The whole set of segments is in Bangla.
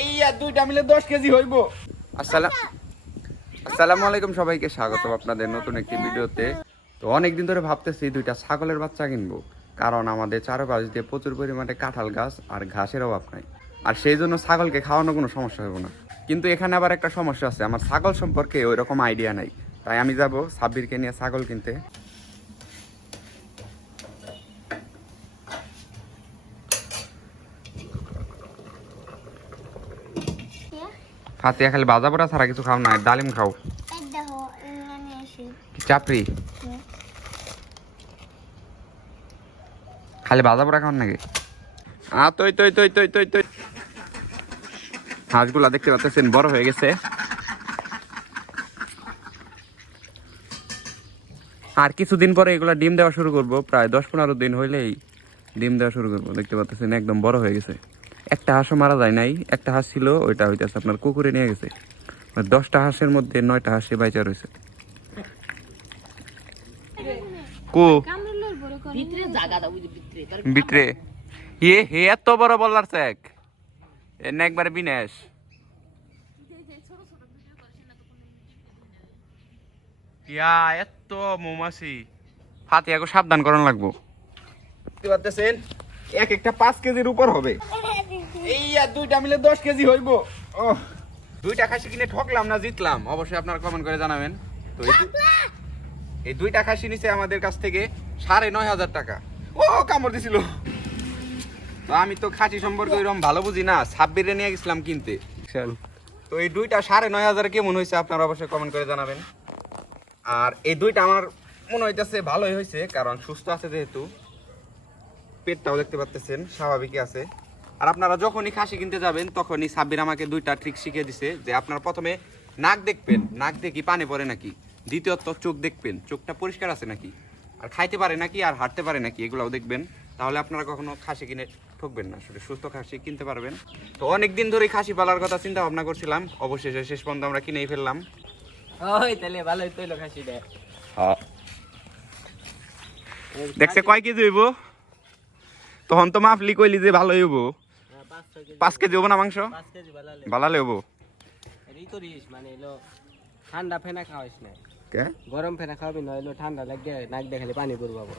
এই আর দুইটা মিলে 10 কেজি হইব। আসসালামু আলাইকুম, সবাইকে স্বাগত আপনাদের নতুন একটি ভিডিওতে। তো অনেকদিন ধরে ভাবতেছি দুইটা ছাগলের বাচ্চা কিনবো, কারণ আমাদের চারপাশ দিয়ে প্রচুর পরিমাণে কাঁঠাল গাছ আর ঘাসের অভাব নাই, আর সেই জন্য ছাগলকে খাওয়ানো কোনো সমস্যা হবে না। কিন্তু এখানে আবার একটা সমস্যা আছে, আমার ছাগল সম্পর্কে ওই রকম আইডিয়া নাই। তাই আমি যাব সাব্বিরকে নিয়ে ছাগল কিনতে। ফাতিয়া খালি বাজা পোড়া ছাড়া কিছু খাও না, ডালিম খাও। চাপড়ি খালি বাজা পোড়া খাওয়ার নাকি? তৈ তৈ তৈ তৈ তৈ তৈ হাঁসগুলা দেখতে পাচ্ছেন বড় হয়ে গেছে, আর কিছুদিন পরে এগুলা ডিম দেওয়া শুরু করবো। প্রায় 10-15 দিন হইলেই ডিম দেওয়া শুরু করবো। দেখতে পাচ্ছেন একদম বড় হয়ে গেছে। একটা হাঁসও মারা যায় নাই, একটা হাঁস ছিল, ওইটা হইতেছে আপনার কুকুরে নিয়ে গেছে। 10টা হাঁসের মধ্যে 9টা হাঁসে বাইচা রয়েছে। ভিতরে হে এত বড় বলার চেক এনে একবারে বিনাশ। এত মৌমাছি, ফাতিয়াকে সাবধান করানো লাগবো। দেখতে পাচ্ছেন এক একটা 5 কেজির উপর হবে। এই আর দুইটা মিলে 10 কেজি হইব। দুইটা খাসি কিনে ঠকলাম না জিতলাম, অবশ্যই আপনারা কমেন্ট করে জানাবেন। তো এই দুইটা খাসি নিচে আমাদের কাছ থেকে 9,500 টাকা। কামড় দিছিল। তো আমি তো খাসি সম্পর্কে ওইরকম ভালো বুঝি না, সাব্বিরে নিয়ে গেছিলাম কিনতে। তো এই দুইটা 9,500 কেমন হয়েছে আপনারা অবশ্যই কমেন্ট করে জানাবেন। আর এই দুইটা আমার মনে হইতেছে ভালোই হয়েছে, কারণ সুস্থ আছে যেহেতু, পেটটাও দেখতে পাচ্ছেন স্বাভাবিকই আছে। আর আপনারা যখনই খাসি কিনতে যাবেন তখনই সাব্বির আমাকে দুইটা ট্রিক শিখিয়ে দিছে, যে আপনারা প্রথমে নাক দেখবেন, নাক দেখি পানি পড়ে নাকি। দ্বিতীয়ত চোখ দেখবেন, চোখটা পরিষ্কার আছে নাকি, আর খাইতে পারে নাকি, আর হাঁটতে পারে নাকি, এগুলাও দেখবেন। তাহলে আপনারা কখনো খাসি কিনে ঠকবেন না, আসলে সুস্থ খাসি কিনতে পারবেন। তো অনেকদিন ধরেই খাসি পালার কথা চিন্তা ভাবনা করছিলাম, অবশেষে শেষ পর্যন্ত আমরা কিনেই ফেললাম। দেখছে কয় কেজি হইব? তখন তো মাফলি কইলি যে ভালো হইব। 5 কেজি হবো না মাংস? ভালো হইব। ঠান্ডা ফেনা খাওয়াইস না, গরম ফেনা খাওয়াবি, নইলে ঠান্ডা লাগবে, নাক দিয়ে খালি পানি পড়বো।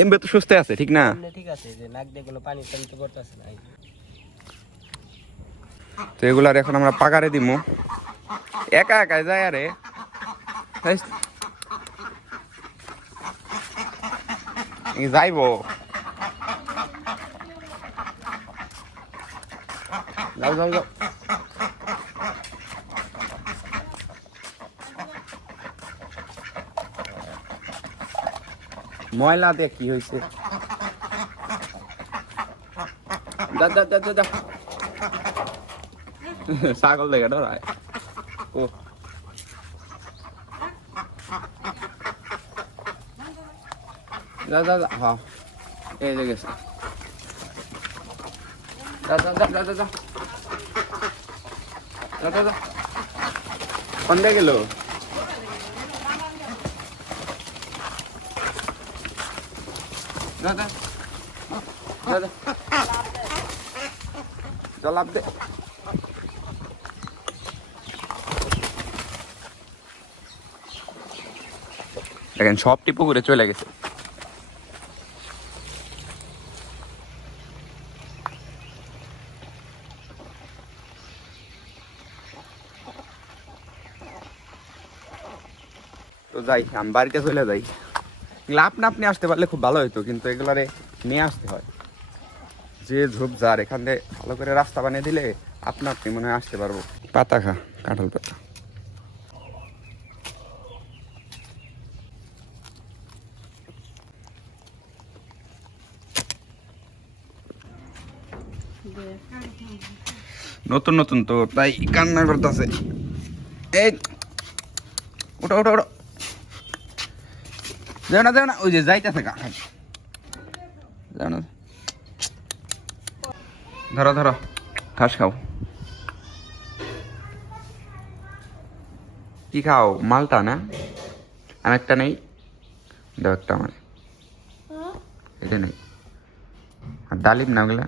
এমবে তো সুস্থ আছে, ঠিক না? ঠিক আছে, যে নাক দিয়ে কোনো পানি টানতে পড়তেছে না। তো এগুলার এখন আমরা পাকারে দিমু। একা একা যায় আরে যাইব। যাও যাও যাও। ময়লা দিয়ে কি হয়েছে? ছাগল দেখে ডরায়। ও দাদা হ্যাঁ এই যে গেছে। দাদা দাদা দাদা দাদা কোনটা গেল? দাদা দাদা জলাপ দে। দেখেন সবটি পুকুরে চলে গেছে। তো যাই, আমি বাড়িতে চলে যাই। আপনি আসতে পারলে খুব ভালো হইতো, কিন্তু এগুলারে নিয়ে আসতে হয়। যে ঝোপঝাড়, এখান থেকে ভালো করে রাস্তা বানিয়ে দিলে আপনি মনে হয় আসতে পারবো। পাতা খা, কাঁঠাল পাতা। নতুন নতুন তো তাই কান্না করতেছে। এই ওটা ওটা ওটা যাও না যাও না, ওই যে যাইতেছে কাঁঠাল। যাও না, ধরো ধরো, ঘাস খাও। কি খাও? মালটা না? আর একটা নেই, দাও একটা আমার। এটা নেই। আর ডালিম না ওগুলা?